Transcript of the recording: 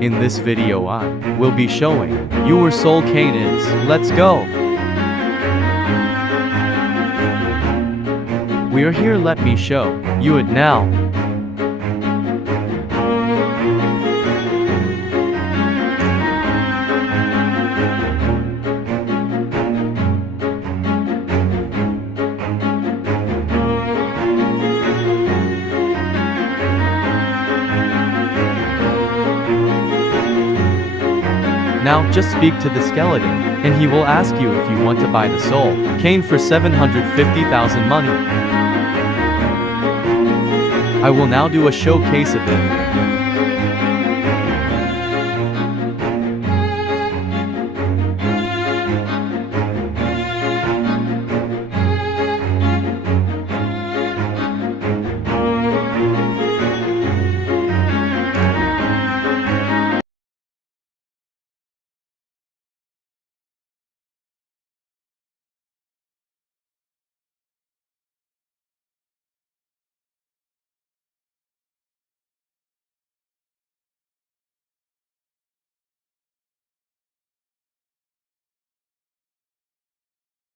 In this video I will be showing you where Soul Cane is. Let's go! We are here, let me show you it now. Now just speak to the skeleton, and he will ask you if you want to buy the Soul Cane for 750,000 money. I will now do a showcase of it.